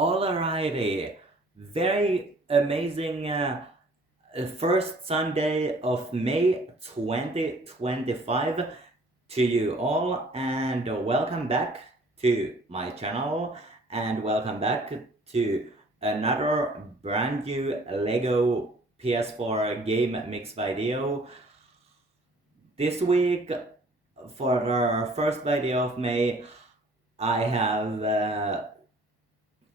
Alrighty, very amazing first Sunday of May 2025 to you all, and welcome back to my channel, and welcome back to another brand new LEGO PS4 game mix video. This week, for the first video of May, I have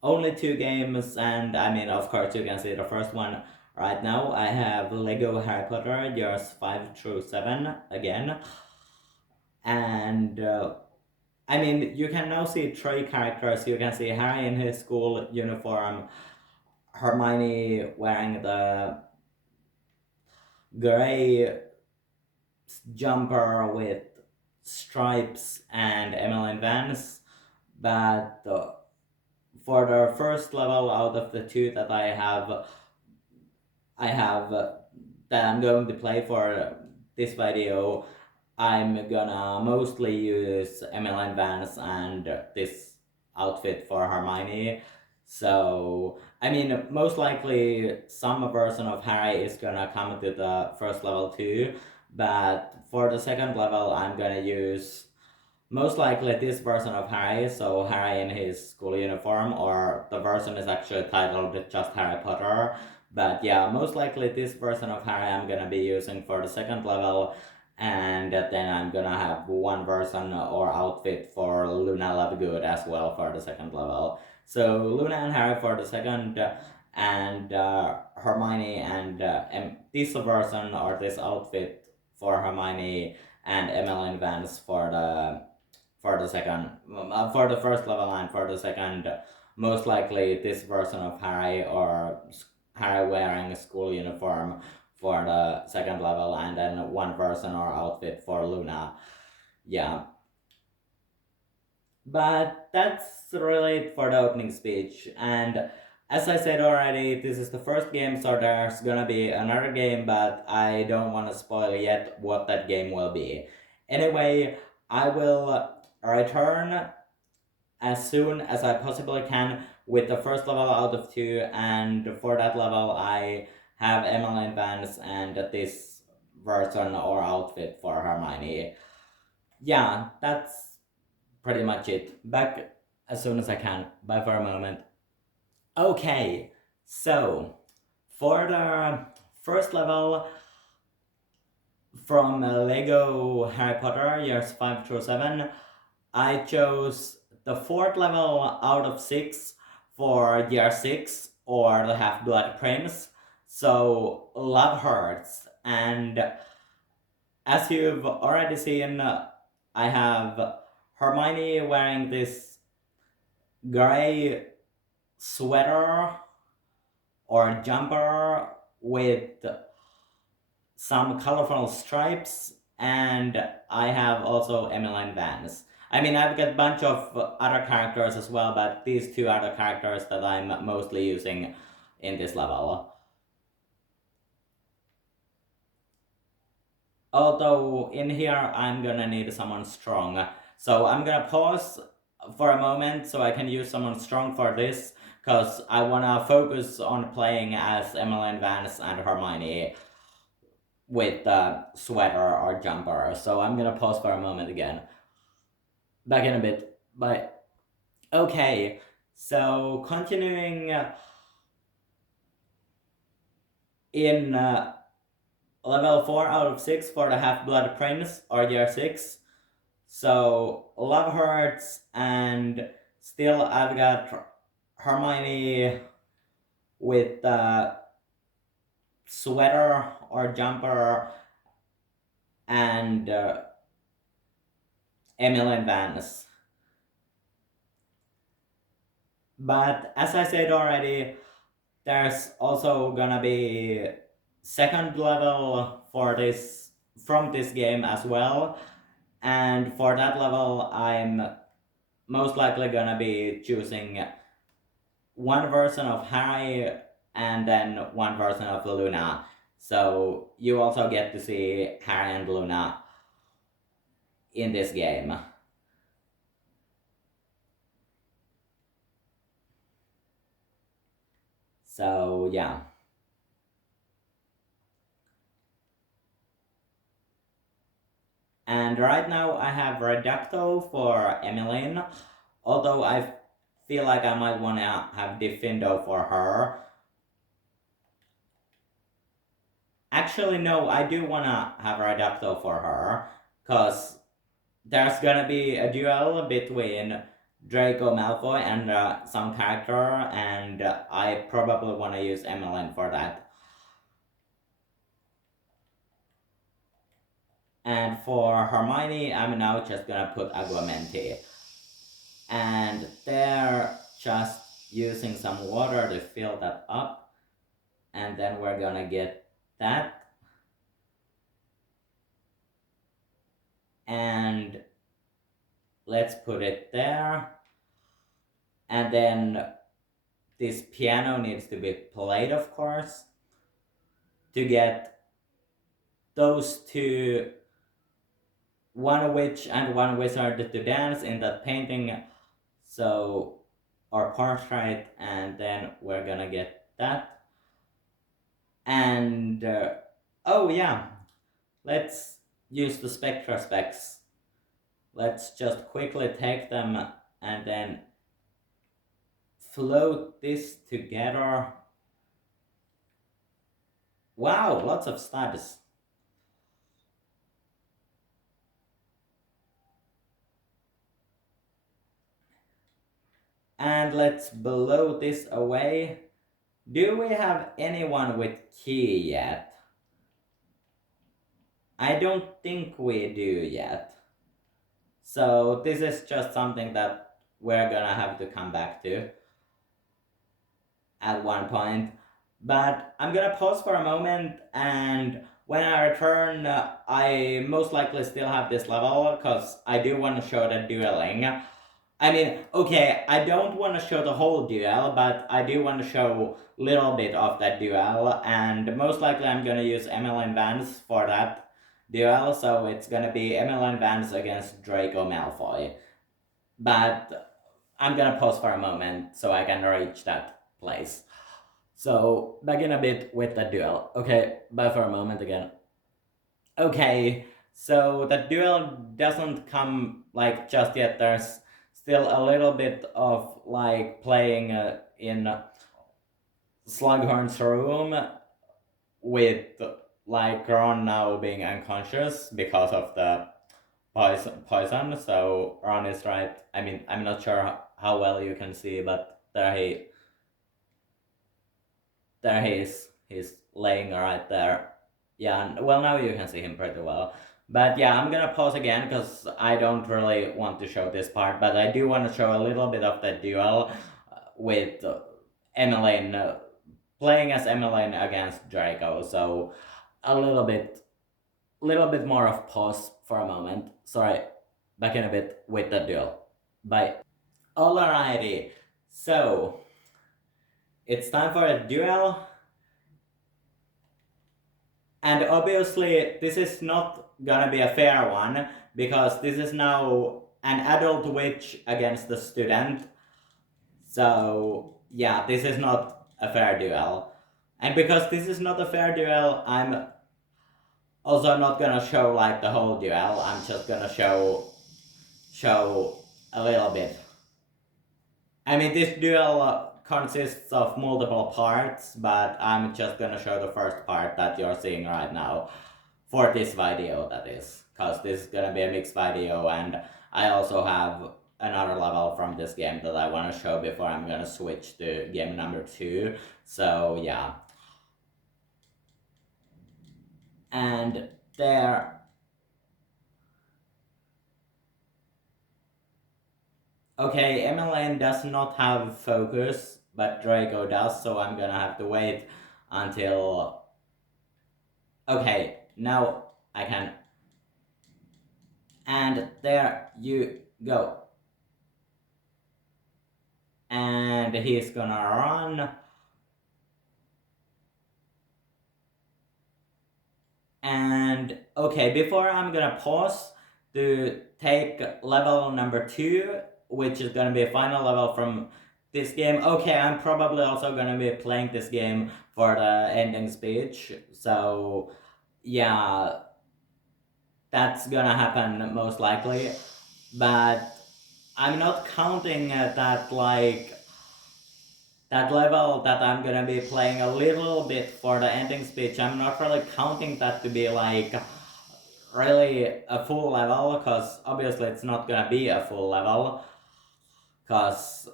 only two games, and I mean, of course, you can see the first one right now. I have Lego Harry Potter years 5 through 7 again, and I mean, you can now see three characters. You can see Harry in his school uniform, Hermione wearing the gray jumper with stripes, and Emily in Vance. But for the first level out of the two that I have that I'm going to play for this video, I'm gonna mostly use Emily Vance and this outfit for Hermione. So I mean, most likely some version of Harry is gonna come to the first level too, but for the second level I'm gonna use most likely this version of Harry, so Harry in his school uniform, or the version is actually titled just Harry Potter. But yeah, most likely this version of Harry I'm gonna be using for the second level, and then I'm gonna have one version or outfit for Luna Lovegood as well for the second level. So Luna and Harry for the second, and Hermione and this version or this outfit for Hermione and Emily Vance for the second, for the first level, and for the second, most likely this version of Harry, or Harry wearing a school uniform for the second level, and then one version or outfit for Luna. Yeah. But that's really it for the opening speech, and as I said already, this is the first game, so there's gonna be another game, but I don't want to spoil yet what that game will be. Anyway, I will return as soon as I possibly can with the first level out of two, and for that level I have Emily Vance and this version or outfit for Hermione. Yeah, that's pretty much it. Back as soon as I can. Bye for a moment. Okay, so for the first level from Lego Harry Potter years 5 through 7, I chose the fourth level out of 6 for year 6, or the Half-Blood Prince, so Love Hurts. And as you've already seen, I have Hermione wearing this gray sweater or jumper with some colorful stripes, and I have also Emily Vance. I mean, I've got a bunch of other characters as well, but these two are the characters that I'm mostly using in this level. Although in here I'm gonna need someone strong, so I'm gonna pause for a moment so I can use someone strong for this, because I wanna focus on playing as Emily Vance and Hermione with the sweater or jumper. So I'm gonna pause for a moment again. Back in a bit. Bye. Okay, so continuing in level 4 out of 6 for the Half-Blood Prince or year 6. So Love Hurts, and still I've got Hermione with the sweater or jumper, and Emily Vance. But as I said already, there's also gonna be second level for this from this game as well, and for that level I'm most likely gonna be choosing one version of Harry and then one version of Luna, so you also get to see Harry and Luna in this game. So yeah. And right now I have Reducto for Emmeline, although I feel like I might want to have Diffindo for her. Actually, no, I do want to have Reducto for her, because there's gonna be a duel between Draco Malfoy and some character, and I probably want to use Emmeline for that. And for Hermione, I'm now just gonna put Aguamenti. And they're just using some water to fill that up. And then we're gonna get that. And let's put it there. And then this piano needs to be played, of course, to get those two, one witch and one wizard, to dance in that painting. So, or portrait, and then we're gonna get that. And oh yeah, let's use the Spectra specs. Let's just quickly take them and then float this together. Wow, lots of studs. And let's blow this away. Do we have anyone with key yet? I don't think we do yet. So this is just something that we're gonna have to come back to at one point. But I'm gonna pause for a moment, and when I return, I most likely still have this level, because I do want to show the dueling. I mean, okay, I don't want to show the whole duel, but I do want to show a little bit of that duel, and most likely I'm gonna use Emmeline Vance for that duel, so it's gonna be Emmeline Vance against Draco Malfoy. But I'm gonna pause for a moment so I can reach that place. So, back in a bit with the duel. Okay, bye for a moment again. Okay, so the duel doesn't come like just yet. There's still a little bit of like playing in Slughorn's room with like Ron now being unconscious because of the poison. So Ron is right. I mean, I'm not sure how well you can see, but there he is. He's laying right there. Yeah, well, now you can see him pretty well. But yeah, I'm gonna pause again because I don't really want to show this part, but I do want to show a little bit of the duel with Emmeline, playing as Emmeline against Draco. So a little bit more of pause for a moment. Sorry, back in a bit with the duel. Bye. Alrighty, so it's time for a duel. And obviously, this is not gonna be a fair one, because this is now an adult witch against the student. So, yeah, this is not a fair duel. And because this is not a fair duel, I'm also not gonna show like the whole duel. I'm just gonna show a little bit. I mean, this duel consists of multiple parts, but I'm just gonna show the first part that you're seeing right now. For this video, that is. Because this is gonna be a mixed video, and I also have another level from this game that I want to show before I'm gonna switch to game number 2. So, yeah. And there... Okay, Emmeline does not have focus, but Draco does, so I'm gonna have to wait until... Okay, now I can... And there you go. And he's gonna run. And okay, before I'm gonna pause to take level number 2, which is gonna be a final level from this game. Okay, I'm probably also gonna be playing this game for the ending speech. So yeah, that's gonna happen most likely. But I'm not counting that level that I'm gonna be playing a little bit for the ending speech. I'm not really counting that to be like really a full level, because obviously it's not gonna be a full level, because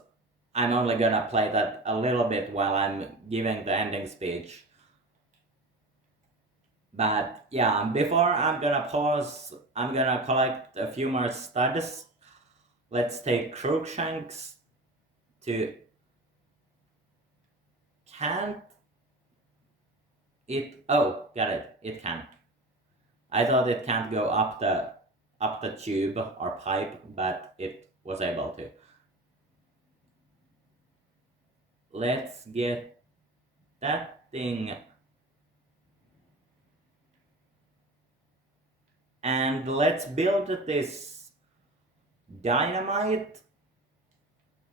I'm only gonna play that a little bit while I'm giving the ending speech. But yeah, before I'm gonna pause, I'm gonna collect a few more studs. Let's take Crookshanks to... Can't it... Oh, got it. It can. I thought it can't go up the tube or pipe, but it was able to. Let's get that thing. And let's build this dynamite,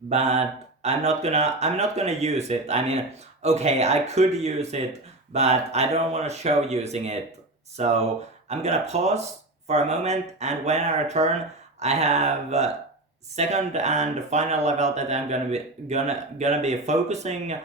but I'm not gonna use it. I mean, okay, I could use it, but I don't want to show using it. So I'm gonna pause for a moment, and when I return, I have second and final level that I'm gonna be focusing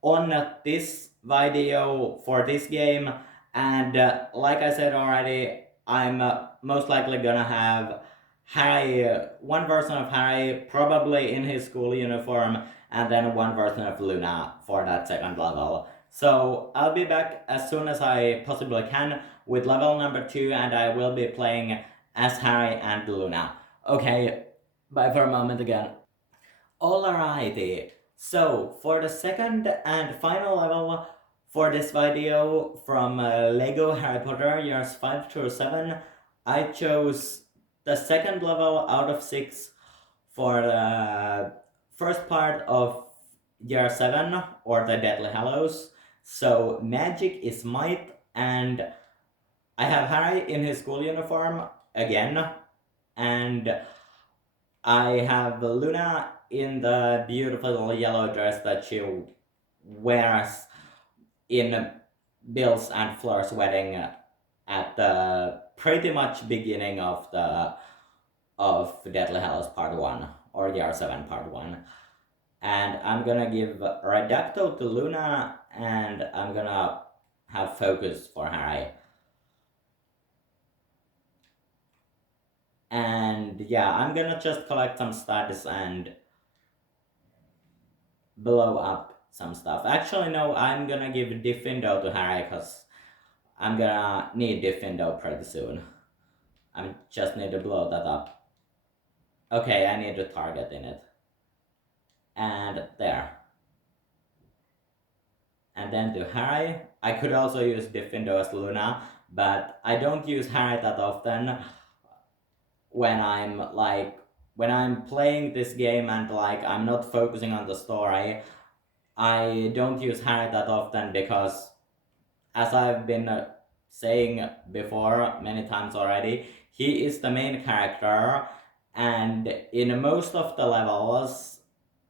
on this video for this game. And like I said already, I'm most likely gonna have Harry, one version of Harry probably in his school uniform, and then one version of Luna for that second level. So I'll be back as soon as I possibly can with level number 2, and I will be playing as Harry and Luna. Okay, bye for a moment again. Alrighty, so for the second and final level for this video from Lego Harry Potter years 5 through 7, I chose the second level out of 6 for the first part of year 7, or the Deathly Hallows. So magic is might, and I have Harry in his school uniform again, and I have Luna in the beautiful yellow dress that she wears in Bill's and Fleur's wedding at the pretty much beginning of Deathly Hallows Part 1, or Year 7 Part 1. And I'm gonna give Reducto to Luna, and I'm gonna have Focus for Harry. And yeah, I'm gonna just collect some status and blow up some stuff. Actually, no, I'm gonna give Diffindo to Harry, because I'm gonna need Diffindo pretty soon. I just need to blow that up. Okay, I need a target in it. And there. And then to Harry, I could also use Diffindo as Luna, but I don't use Harry that often when I'm playing this game and I'm not focusing on the story. I don't use Harry that often because, as I've been saying before many times already, he is the main character, and in most of the levels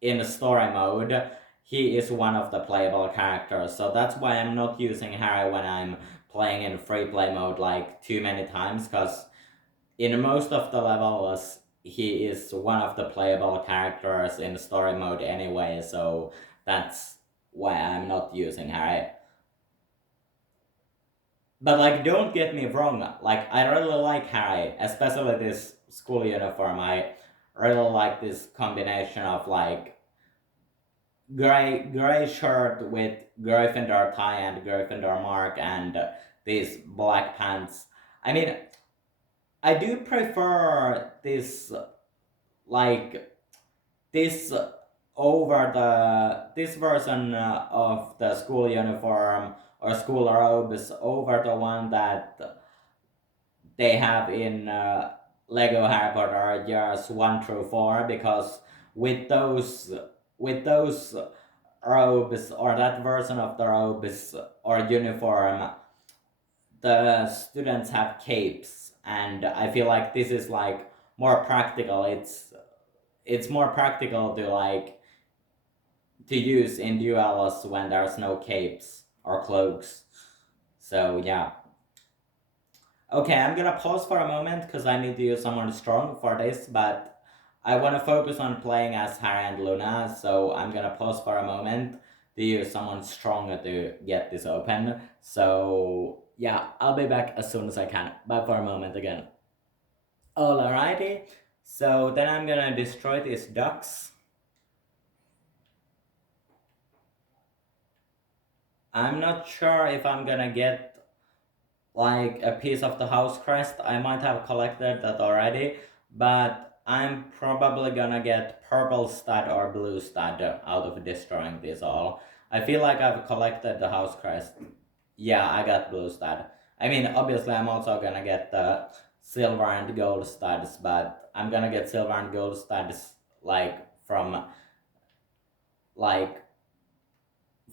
in story mode, he is one of the playable characters. So that's why I'm not using Harry when I'm playing in free play mode too many times, because in most of the levels he is one of the playable characters in story mode anyway, so that's why I'm not using Harry. But don't get me wrong, I really like Harry, especially this school uniform. I really like this combination of gray shirt with Gryffindor tie and Gryffindor mark, and these black pants. I mean, I do prefer this this this version of the school uniform or school robes over the one that they have in Lego Harry Potter years 1 through 4, because with those robes, or that version of the robes or uniform, the students have capes, and I feel like this is more practical. It's more practical to to use in duels when there's no capes or cloaks. So yeah. Okay, I'm gonna pause for a moment because I need to use someone strong for this, but I want to focus on playing as Harry and Luna, so I'm gonna pause for a moment to use someone stronger to get this open. So yeah, I'll be back as soon as I can. Bye for a moment again. Alrighty, so then I'm gonna destroy these ducks. I'm not sure if I'm gonna get like a piece of the house crest. I might have collected that already, but I'm probably gonna get purple stud or blue stud out of destroying this all. I feel like I've collected the house crest. Yeah, I got blue stud. I mean, obviously I'm also gonna get the silver and gold studs, but I'm gonna get silver and gold studs like from like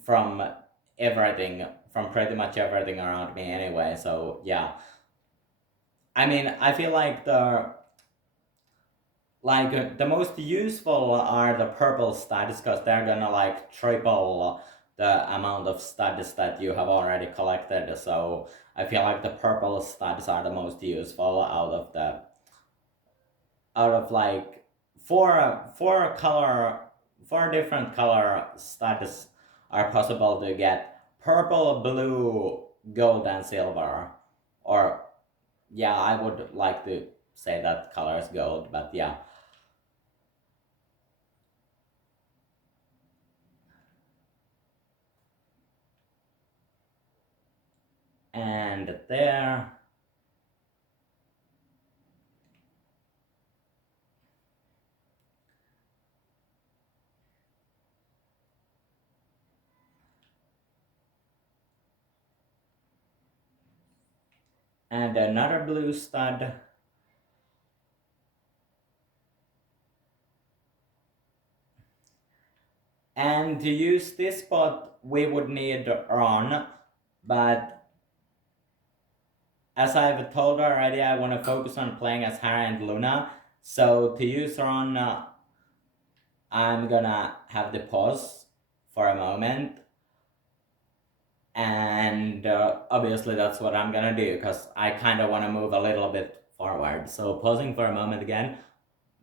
from everything, from pretty much everything around me anyway. So yeah, I mean, I feel like the most useful are the purple studs because they're gonna like triple the amount of studs that you have already collected. So I feel like the purple studs are the most useful out of like four different color studs are possible to get: purple, blue, gold, and silver. Or yeah, I would like to say that color is gold, but yeah. And there. And another blue stud. And to use this spot, we would need Ron, but as I've told already, I want to focus on playing as Harry and Luna. So to use Ron, I'm gonna have the pause for a moment. And obviously that's what I'm gonna do because I kind of want to move a little bit forward. So pausing for a moment again.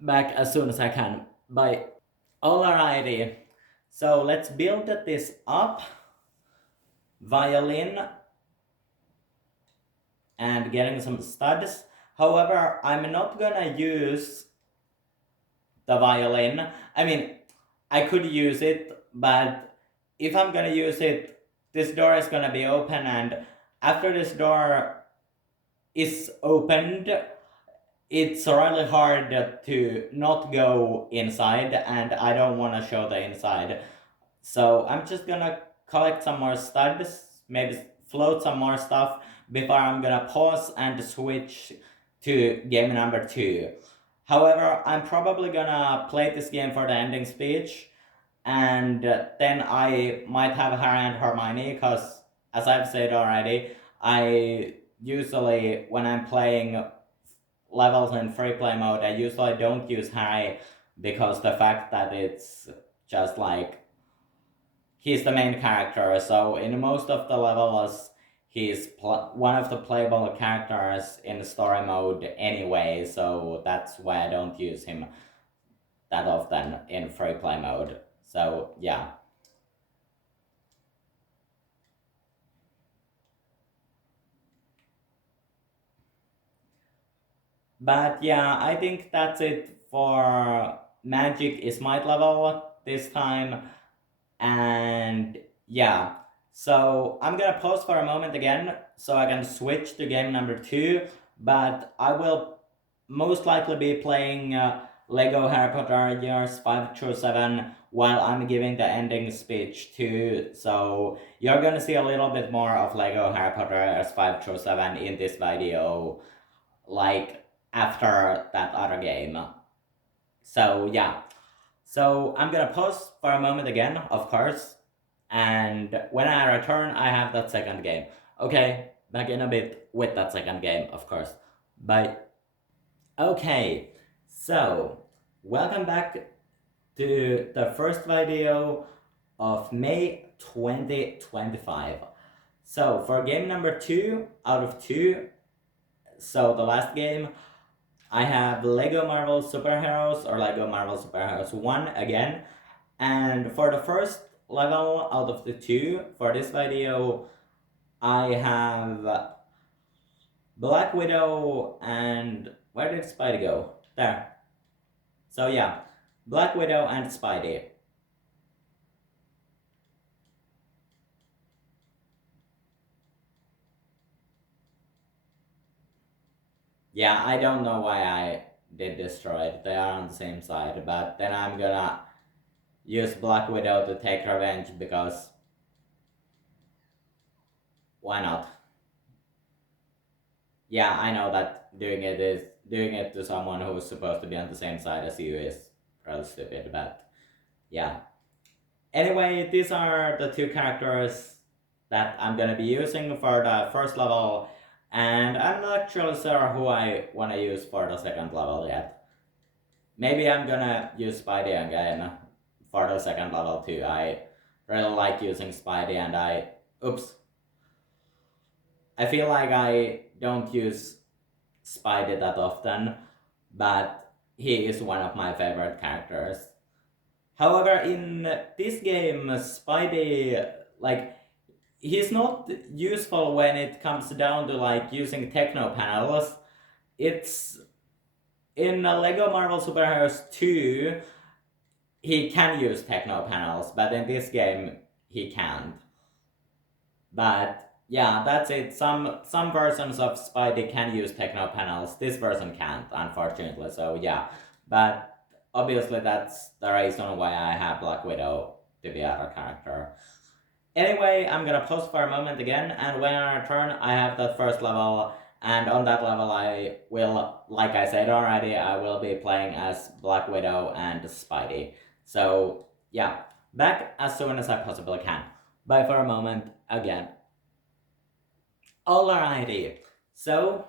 Back as soon as I can. Bye. Alrighty. So let's build this up. Violin. And getting some studs. However, I'm not gonna use the violin. I mean, I could use it, but if I'm gonna use it, this door is gonna be open, and after this door is opened, it's really hard to not go inside, and I don't want to show the inside. So I'm just gonna collect some more studs, maybe float some more stuff before I'm gonna pause and switch to game number 2. However, I'm probably gonna play this game for the ending speech, and then I might have Harry and Hermione, because as I've said already, I usually, when I'm playing levels in free play mode, I usually don't use Harry because the fact that it's just like he's the main character. So in most of the levels, he's one of the playable characters in story mode anyway. So that's why I don't use him that often in free play mode. So yeah. But yeah, I think that's it for Magic is Might level this time. And yeah, so I'm gonna pause for a moment again so I can switch to game number 2, but I will most likely be playing Lego Harry Potter Years 5 through 7 while I'm giving the ending speech too. So you're gonna see a little bit more of Lego Harry Potter Years 5 through 7 in this video, like after that other game. So yeah. So I'm gonna pause for a moment again, of course, and when I return, I have that second game. Okay, back in a bit with that second game, of course. Bye. Okay, so welcome back to the first video of May 2025. So for game number 2 out of 2, so the last game, I have Lego Marvel Superheroes or Lego Marvel Superheroes 1 again. And for the first level out of the 2 for this video, I have Black Widow and where did Spidey go? There. So yeah, Black Widow and Spidey. Yeah, I don't know why I did destroy it. They are on the same side, but then I'm gonna use Black Widow to take revenge because why not? Yeah, I know that doing it to someone who's supposed to be on the same side as you is probably stupid, but yeah. Anyway, these are the two characters that I'm gonna be using for the first level, and I'm not actually sure who I wanna use for the second level yet. Maybe I'm gonna use Spidey again for the second level too. I really like using Spidey, and I feel like I don't use Spidey that often, but he is one of my favorite characters. However, in this game, Spidey, like, he's not useful when it comes down to like using techno panels. It's in Lego Marvel Superheroes 2, he can use techno panels, but in this game, he can't. But yeah, that's it. Some versions of Spidey can use techno panels. This version can't, unfortunately. So yeah, but obviously that's the reason why I have Black Widow to be other character. Anyway, I'm gonna pause for a moment again, and when I return, I have that first level, and on that level I will, like I said already, I will be playing as Black Widow and Spidey. So yeah, back as soon as I possibly can. Bye for a moment again. Alrighty, so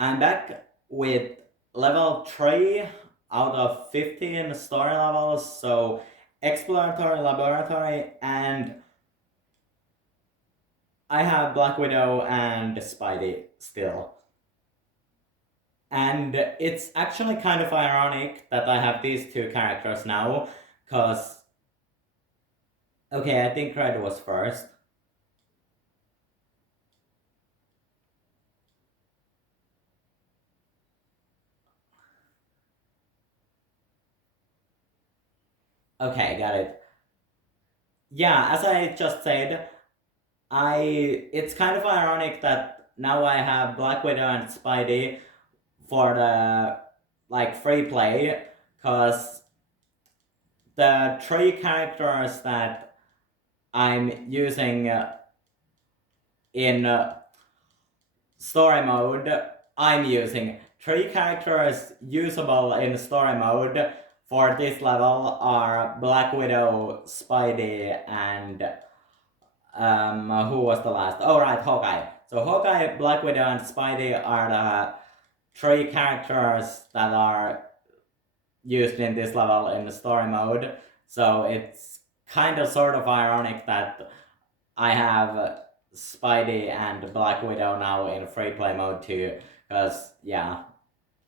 I'm back with level 3 out of 15 story levels, so Exploratory Laboratory, and I have Black Widow and Spidey still. And it's actually kind of ironic that I have these two characters now, because, okay, I think Red was first. Okay, got it. Yeah, as I just said, it's kind of ironic that now I have Black Widow and Spidey for the like free play, because the three characters that I'm using in story mode, I'm using 3 characters usable in story mode for this level are Black Widow, Spidey, and who was the last? Oh right, Hawkeye. So Hawkeye, Black Widow, and Spidey are the 3 characters that are used in this level in the story mode. So it's kind of sort of ironic that I have Spidey and Black Widow now in free play mode too, because yeah,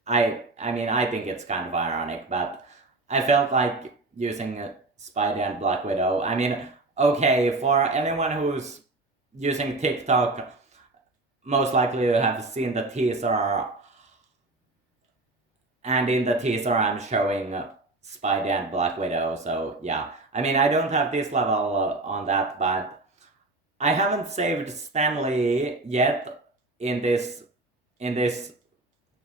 I mean I think it's kind of ironic, but I felt like using Spidey and Black Widow. I mean, okay, for anyone who's using TikTok, most likely you have seen the teaser, and in the teaser I'm showing Spidey and Black Widow, so yeah. I mean, I don't have this level on that, but I haven't saved Stanley yet in this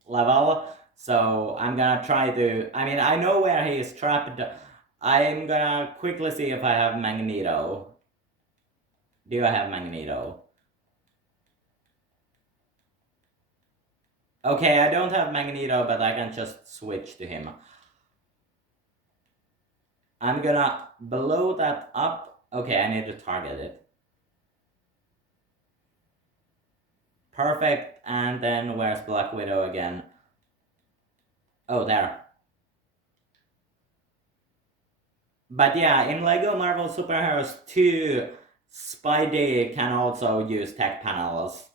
level, so I'm gonna try to. I mean, I know where he is trapped. I'm gonna quickly see if I have Magneto. Do I have Magneto? Okay, I don't have Magneto, but I can just switch to him. I'm gonna blow that up. Okay, I need to target it. Perfect, and then where's Black Widow again? Oh, there. But yeah, in Lego Marvel Superheroes 2, Spidey can also use tech panels.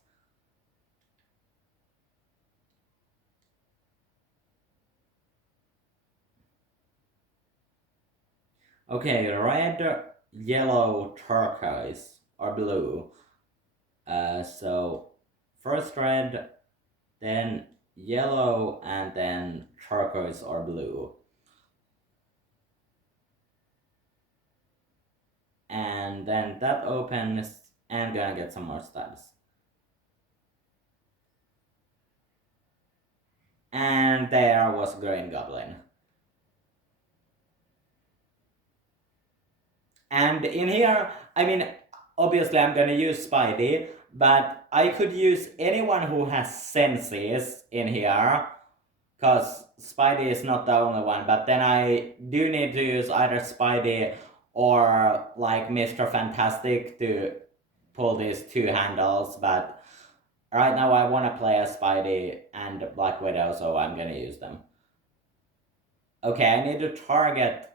Okay, red, yellow, turquoise, or blue. So first red, then yellow, and then turquoise or blue. And then that opens, and gonna get some more stabs. And there was Green Goblin. And in here, I mean, obviously I'm gonna use Spidey, but I could use anyone who has senses in here, because Spidey is not the only one, but then I do need to use either Spidey or like Mr. Fantastic to pull these two handles, but right now I want to play as Spidey and Black Widow, so I'm gonna use them. Okay, I need to target.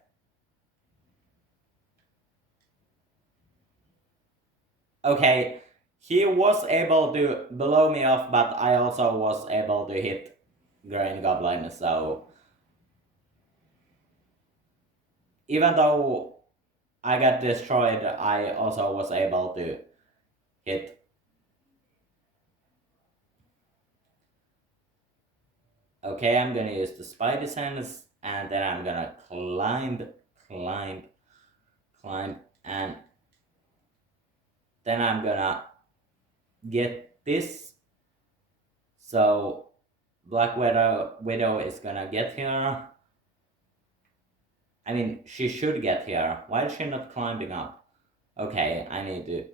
Okay, he was able to blow me off, but I also was able to hit Green Goblin, so even though I got destroyed, I also was able to hit. Okay, I'm gonna use the Spidey sense, and then I'm gonna climb, climb, climb, and then I'm gonna get this. So Black Widow is gonna get here. I mean, she should get here. Why is she not climbing up? Okay, I need to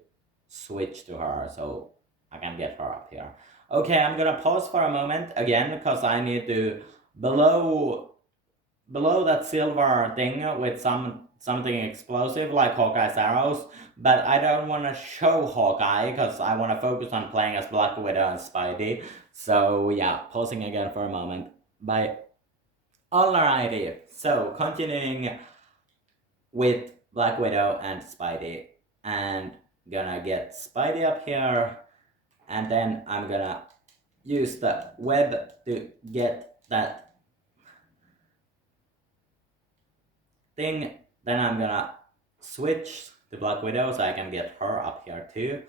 switch to her so I can get her up here. Okay, I'm gonna pause for a moment again because I need to below that silver thing with something explosive like Hawkeye's arrows, but I don't want to show Hawkeye because I want to focus on playing as Black Widow and Spidey. So yeah, pausing again for a moment. Bye. Alrighty, so continuing with Black Widow and Spidey, and gonna get Spidey up here, and then I'm gonna use the web to get that thing. Then I'm gonna switch to Black Widow so I can get her up here too.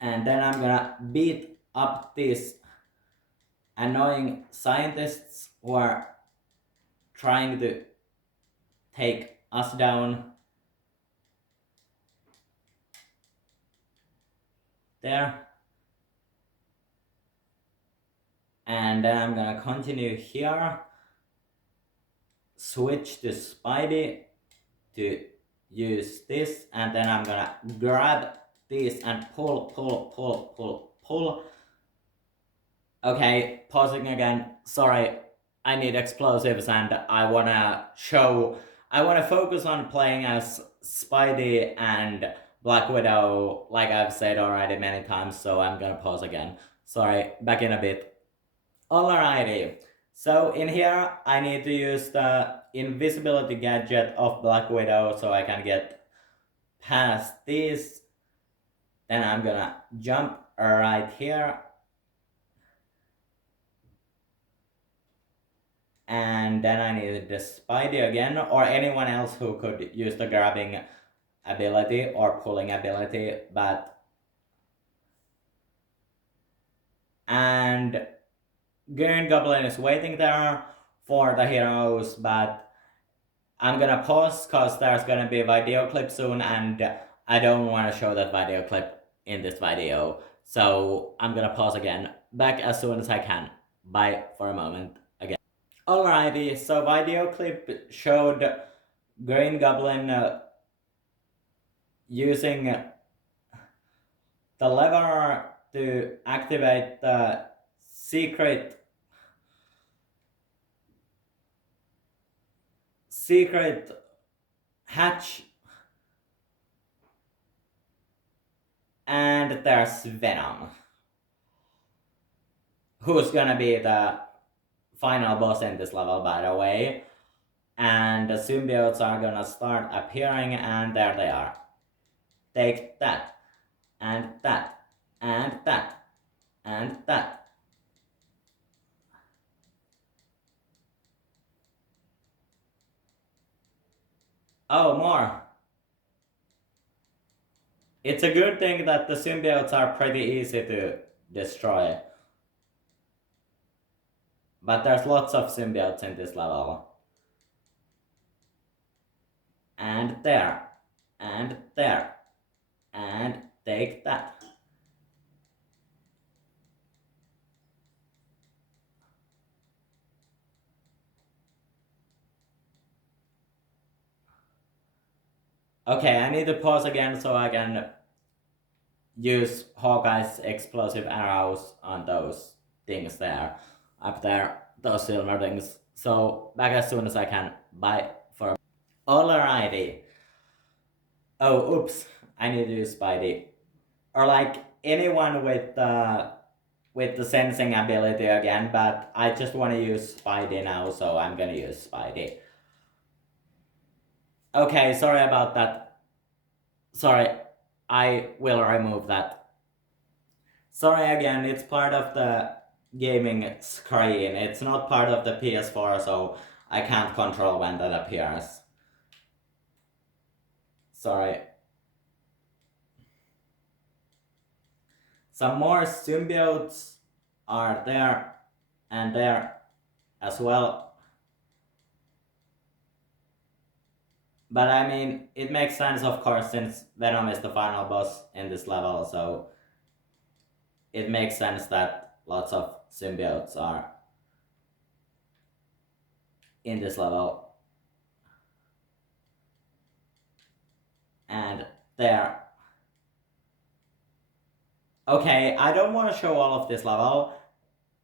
And then I'm gonna beat up these annoying scientists who are trying to take us down. There. And then I'm gonna continue here, switch to Spidey to use this, and then I'm gonna grab this and pull. Okay, pausing again. Sorry, I need explosives and I wanna focus on playing as Spidey and Black Widow, like I've said already many times, so I'm gonna pause again. Sorry, back in a bit. Alrighty, so in here I need to use the invisibility gadget of Black Widow so I can get past this. Then I'm gonna jump right here. And then I need the Spidey again, or anyone else who could use the grabbing ability or pulling ability, but... And Green Goblin is waiting there for the heroes, but I'm gonna pause because there's gonna be a video clip soon and I don't want to show that video clip in this video. So I'm gonna pause again. Back as soon as I can. Bye for a moment again. Alrighty, so video clip showed Green Goblin using the lever to activate the secret hatch And there's Venom, who's gonna be the final boss in this level, by the way. And the symbiotes are gonna start appearing, and there they are. Take that, and that, and that, and that. Oh, more. It's a good thing that the symbiotes are pretty easy to destroy. But there's lots of symbiotes in this level. And there, and there, and take that. Okay, I need to pause again so I can use Hawkeye's explosive arrows on those things there, up there, those silver things. So back as soon as I can. Bye for. Alrighty. Oh, oops! I need to use Spidey, or like anyone with the sensing ability again. But I just want to use Spidey now, so I'm gonna use Spidey. Okay, sorry about that. Sorry, I will remove that. Sorry again, it's part of the gaming screen. It's not part of the PS4, so I can't control when that appears. Sorry. Some more symbiotes are there and there as well. But I mean, it makes sense, of course, since Venom is the final boss in this level, so it makes sense that lots of symbiotes are in this level. And there. Okay, I don't want to show all of this level,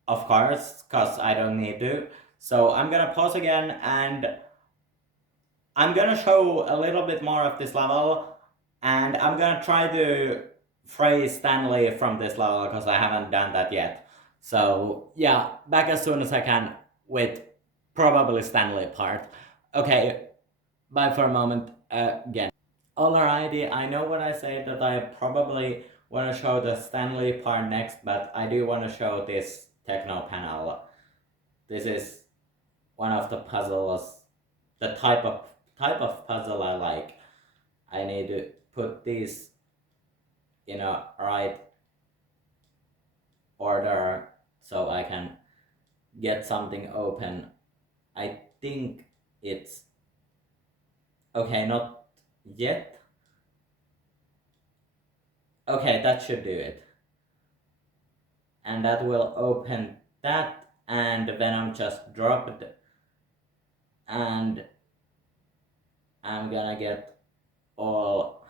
of course, because I don't need to. So I'm gonna pause again, and I'm gonna show a little bit more of this level, and I'm gonna try to phrase Stanley from this level, because I haven't done that yet. So yeah, back as soon as I can with probably Stanley part. Okay, bye for a moment again. Alrighty, I know what I said, that I probably want to show the Stanley part next, but I do want to show this techno panel. This is one of the puzzles, the type of puzzle I like. I need to put these in a right order so I can get something open. I think it's okay, not yet. Okay, that should do it. And that will open that, and Venom just dropped, and I'm gonna get all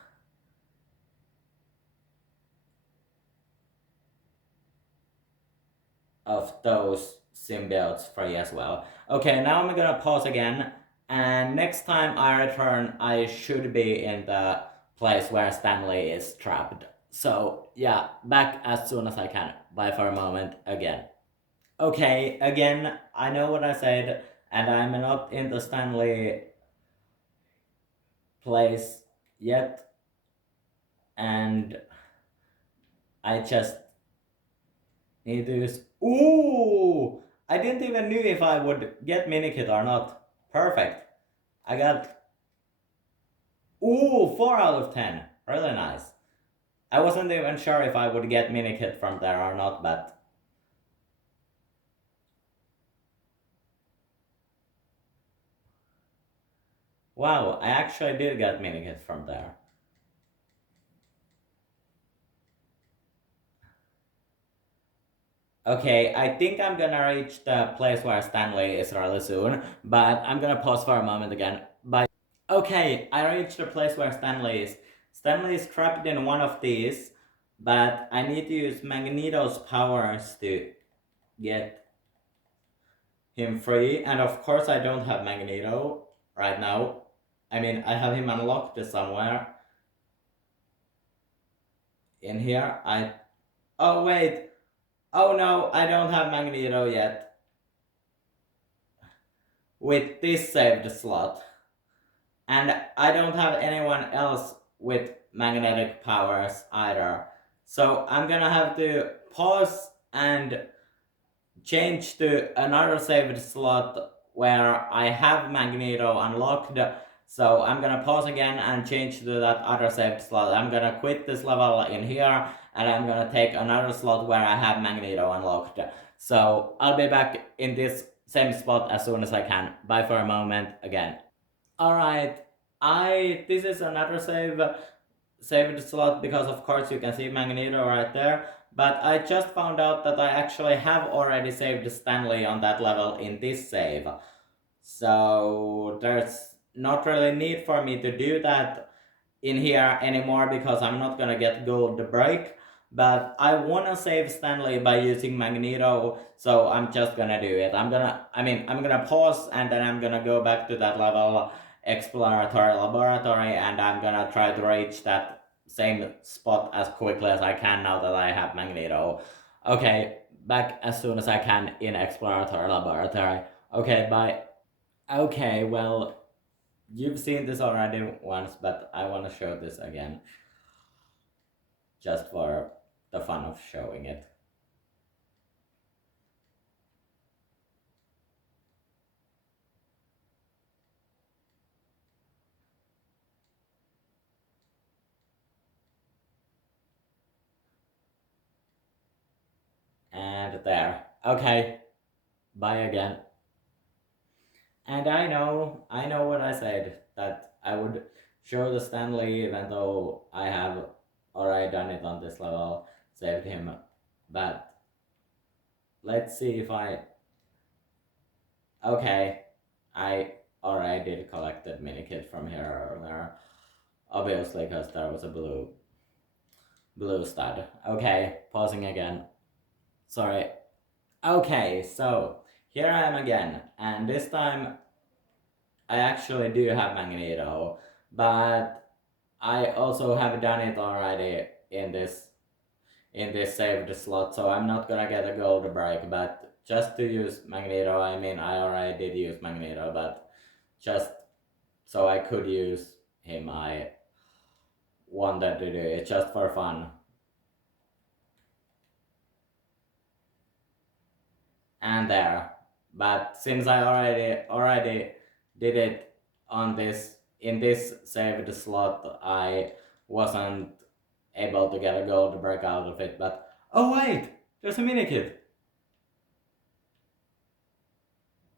of those symbiotes free as well. Okay, now I'm gonna pause again, and next time I return, I should be in the place where Stanley is trapped. So yeah, back as soon as I can. Bye for a moment again. Okay, again, I know what I said, and I'm not in the Stanley place yet, and I just need to use. Ooh! I didn't even knew if I would get minikit or not. Perfect. I got. Ooh, 4 out of 10. Really nice. I wasn't even sure if I would get minikit from there or not, but. Wow, I actually did get minikit from there. Okay, I think I'm gonna reach the place where Stanley is really soon, but I'm gonna pause for a moment again. Bye. Okay, I reached the place where Stanley is. Stanley is trapped in one of these, but I need to use Magneto's powers to get him free, and of course I don't have Magneto right now. I mean, I have him unlocked somewhere in here. Oh wait, oh no, I don't have Magneto yet with this saved slot. And I don't have anyone else with magnetic powers either. So I'm gonna have to pause and change to another saved slot where I have Magneto unlocked. So I'm gonna pause again and change to that other saved slot. I'm gonna quit this level in here and I'm gonna take another slot where I have Magneto unlocked. So I'll be back in this same spot as soon as I can. Bye for a moment again. Alright, this is another saved slot because of course you can see Magneto right there. But I just found out that I actually have already saved Stanley on that level in this save. So there's not really need for me to do that in here anymore because I'm not gonna get gold break. But I wanna save Stanley by using Magneto, so I'm just gonna do it. I'm gonna pause and then I'm gonna go back to that level, Exploratory Laboratory, and I'm gonna try to reach that same spot as quickly as I can now that I have Magneto. Okay, back as soon as I can in Exploratory Laboratory. Okay, bye. Okay, well, you've seen this already once, but I want to show this again. Just for the fun of showing it. And there. Okay, bye again. And I know what I said, that I would show the Stanley even though I have already done it on this level, saved him, but let's see if okay, I already did collect that mini kit from here earlier, obviously because there was a blue stud. Okay, pausing again, sorry. Okay, so here I am again, and this time I actually do have Magneto, but I also have done it already in this saved slot, so I'm not gonna get a gold break. But just to use Magneto, I mean I already did use Magneto, but just so I could use him, I wanted to do it just for fun. And there, but since I already did it on this in this saved slot, I wasn't able to get a gold break out of it. But oh wait, there's a mini kit.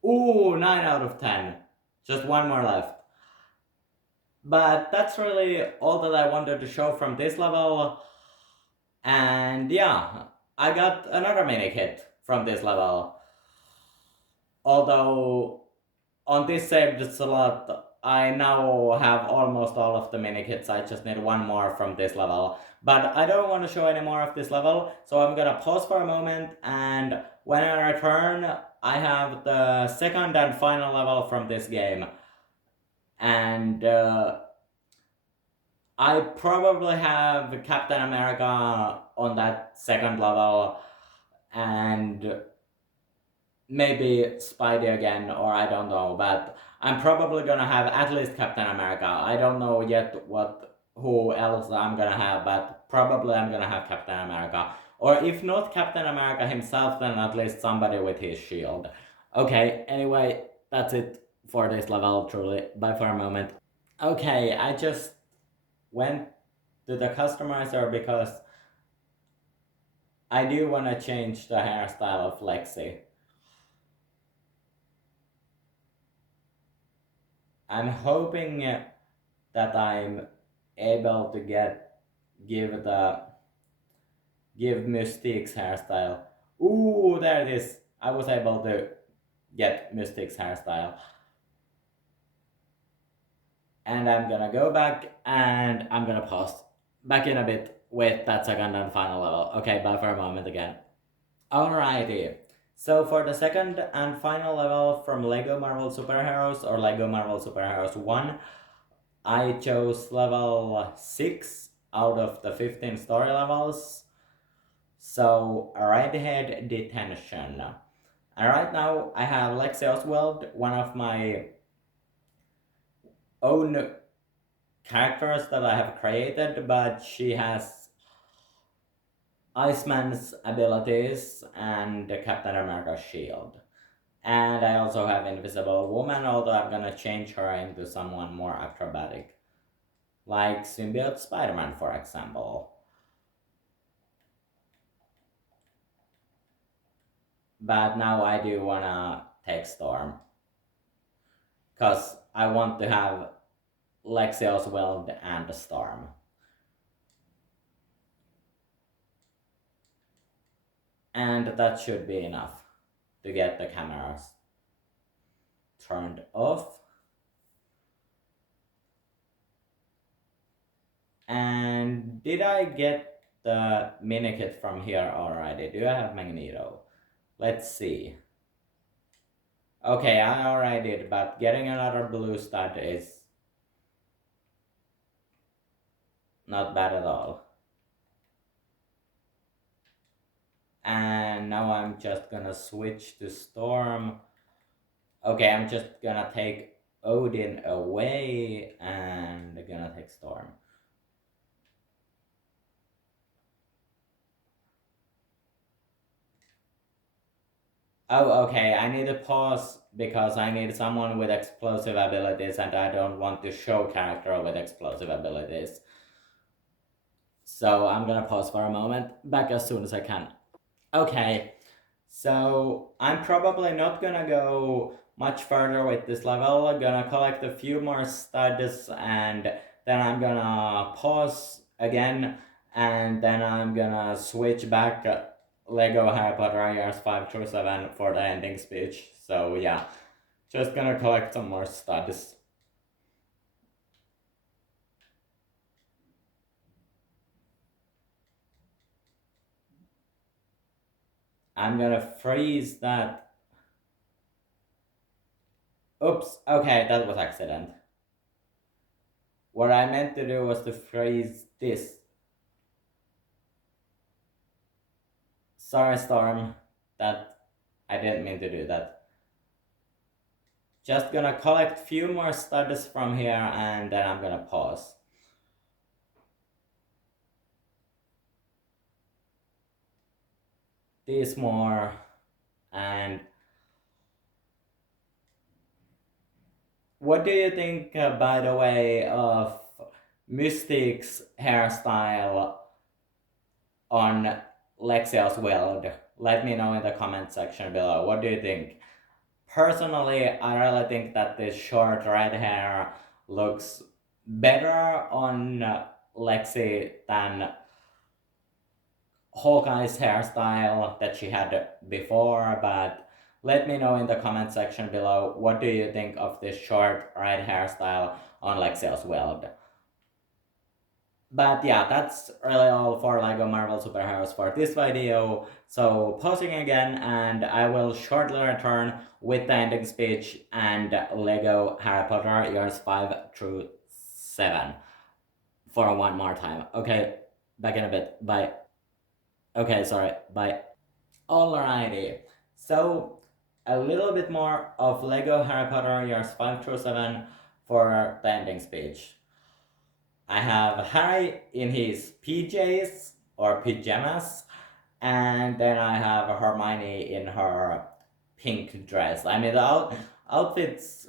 Ooh, 9 out of 10. Just one more left. But that's really all that I wanted to show from this level. And yeah, I got another mini kit from this level. Although on this saved slot, I now have almost all of the mini kits. I just need one more from this level. But I don't want to show any more of this level, so I'm gonna pause for a moment, and when I return, I have the second and final level from this game. And I probably have Captain America on that second level, and maybe Spidey again, or I don't know, but I'm probably gonna have at least Captain America. I don't know yet who else I'm gonna have, but probably I'm gonna have Captain America. Or if not Captain America himself, then at least somebody with his shield. Okay, anyway, that's it for this level, truly. Bye for a moment. Okay, I just went to the customizer because I do want to change the hairstyle of Lexi. I'm hoping that I'm able to give Mystique's hairstyle. Ooh, there it is. I was able to get Mystique's hairstyle. And I'm gonna go back and I'm gonna pause back in a bit with that second and final level. Okay, bye for a moment again. Alrighty. So for the second and final level from LEGO Marvel Superheroes, or LEGO Marvel Superheroes 1, I chose level 6 out of the 15 story levels. So, Red Head Detention. And right now, I have Lexi Oswald, one of my own characters that I have created, but she has Iceman's abilities and Captain America's shield. And I also have Invisible Woman, although I'm gonna change her into someone more acrobatic, like Symbiote Spider-Man, for example. But now I do wanna take Storm, because I want to have Lexi Oswald and Storm. And that should be enough to get the cameras turned off. And did I get the minikit from here already? Do I have Magneto? Let's see. Okay, I already did, but getting another blue stud is not bad at all. And now I'm just gonna switch to Storm. Okay, I'm just gonna take Odin away and gonna take Storm. Oh, okay, I need to pause because I need someone with explosive abilities and I don't want to show character with explosive abilities. So I'm gonna pause for a moment, back as soon as I can. Okay, so I'm probably not gonna go much further with this level. I'm gonna collect a few more studs and then I'm gonna pause again and then I'm gonna switch back Lego Harry Potter years 5 through 7 for the ending speech. So yeah, just gonna collect some more studs. I'm gonna freeze that. Oops, okay, that was accident. What I meant to do was to freeze this. Sorry, Storm, that I didn't mean to do that. Just gonna collect few more studs from here and then I'm gonna pause. These more and what do you think, by the way, of Mystique's hairstyle on Lexia's Wild? Let me know in the comment section below. What do you think? Personally, I really think that this short red hair looks better on Lexi than Hawkeye's hairstyle that she had before, but let me know in the comment section below what do you think of this short red hairstyle on Lexia's Weld. But yeah, that's really all for LEGO Marvel Superheroes for this video. So pausing again and I will shortly return with the ending speech and LEGO Harry Potter years 5 through 7 for one more time. Okay, back in a bit. Bye. Okay, sorry. Bye. Alrighty. So a little bit more of LEGO Harry Potter years 5 through 7 for the ending speech. I have Harry in his PJs or pajamas, and then I have Hermione in her pink dress. I mean, the outfit's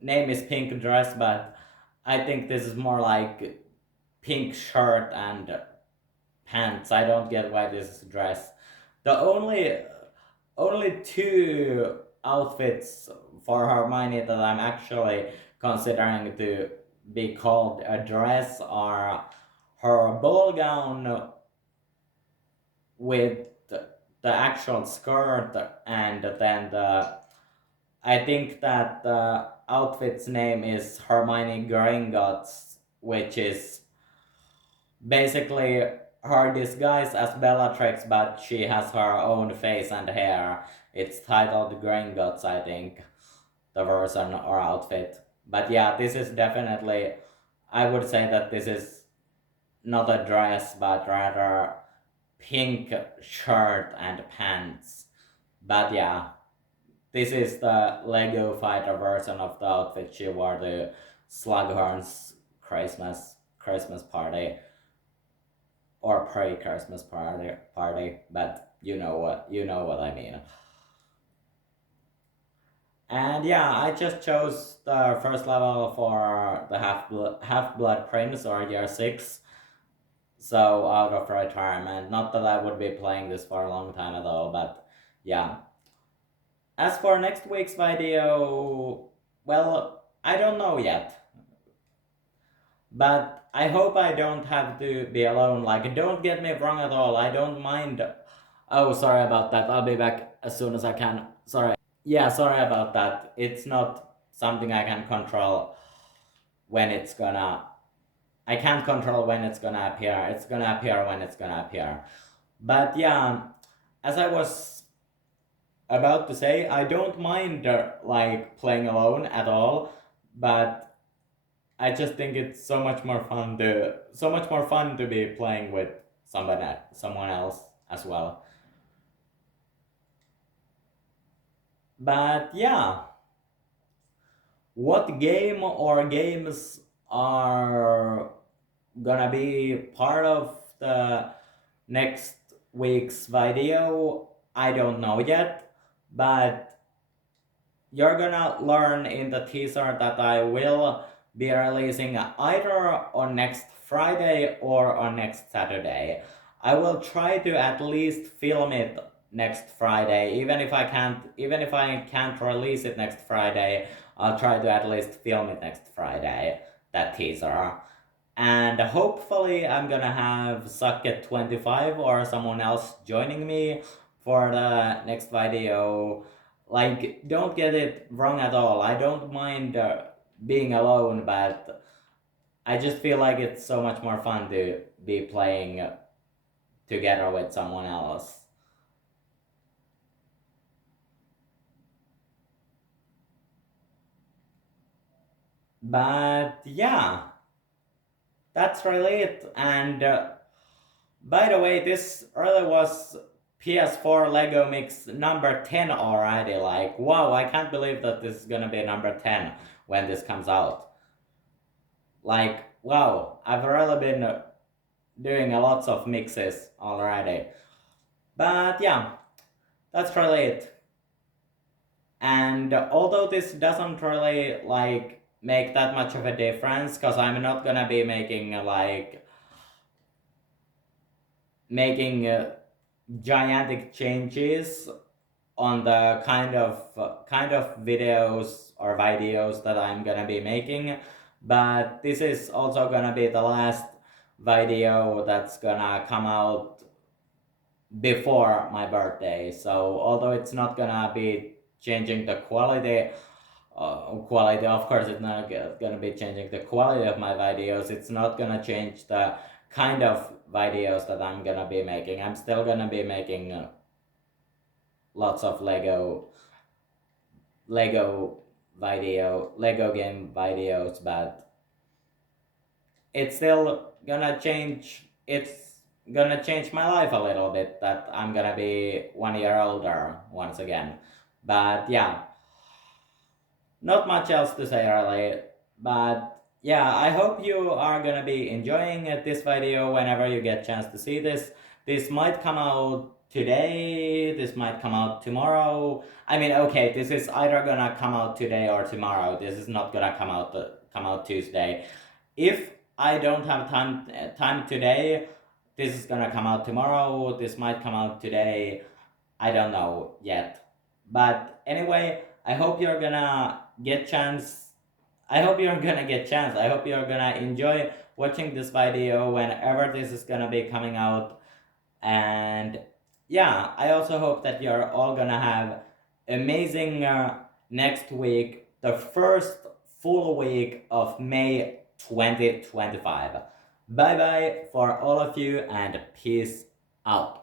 name is pink dress, but I think this is more like pink shirt and pants. I don't get why this is a dress. The only two outfits for Hermione that I'm actually considering to be called a dress are her ball gown with the actual skirt and then I think that the outfit's name is Hermione Gringotts, which is basically her disguise as Bellatrix, but she has her own face and hair. It's titled Gringotts, I think, the version or outfit. But yeah, this is definitely I would say that this is not a dress, but rather pink shirt and pants. But yeah, this is the Lego fighter version of the outfit she wore to Slughorn's Christmas party or pre-Christmas party, but you know what I mean. And yeah, I just chose the first level for the Half Blood Prince or year 6. So out of retirement, not that I would be playing this for a long time at all, but yeah. As for next week's video, well, I don't know yet. But I hope I don't have to be alone. Like, don't get me wrong at all. I don't mind. Oh, sorry about that. I'll be back as soon as I can. Sorry. Yeah, sorry about that. It's not something I can control when it's gonna. I can't control when it's gonna appear. It's gonna appear when it's gonna appear. But yeah, as I was about to say, I don't mind like playing alone at all, but I just think it's so much more fun to be playing with someone else as well. But yeah, what game or games are gonna be part of the next week's video? I don't know yet, but you're gonna learn in the teaser that I will be releasing either on next Friday or on next Saturday. I will try to at least film it next Friday, even if I can't release it next Friday. I'll try to at least film it next Friday, that teaser. And hopefully I'm gonna have Sucket25 or someone else joining me for the next video. Like, don't get it wrong at all. I don't mind being alone, but I just feel like it's so much more fun to be playing together with someone else. But yeah, that's really it. And by the way, this really was PS4 Lego Mix number 10 already. Like, wow, I can't believe that this is gonna be number 10 when this comes out. Like, wow, I've really been doing a lots of mixes already. But yeah, that's really it. And although this doesn't really like make that much of a difference, because I'm not gonna be making gigantic changes on the kind of videos that I'm gonna be making, but this is also gonna be the last video that's gonna come out before my birthday. So although it's not gonna be changing the quality, of course it's not gonna be changing the quality of my videos. It's not gonna change the kind of videos that I'm gonna be making. I'm still gonna be making lots of Lego game videos, but it's still gonna change. It's gonna change my life a little bit that I'm gonna be 1 year older once again. But yeah, not much else to say really. But yeah, I hope you are gonna be enjoying this video whenever you get a chance to see this. This might come out today, this might come out tomorrow. I mean, okay, this is either gonna come out today or tomorrow. This is not gonna come out Tuesday. If I don't have time today, this is gonna come out tomorrow. This might come out today. I don't know yet. But anyway, I hope you're gonna get chance. I hope you're gonna get chance. I hope you're gonna enjoy watching this video whenever this is gonna be coming out. And yeah, I also hope that you're all gonna have amazing next week, the first full week of May 2025. Bye bye for all of you and peace out.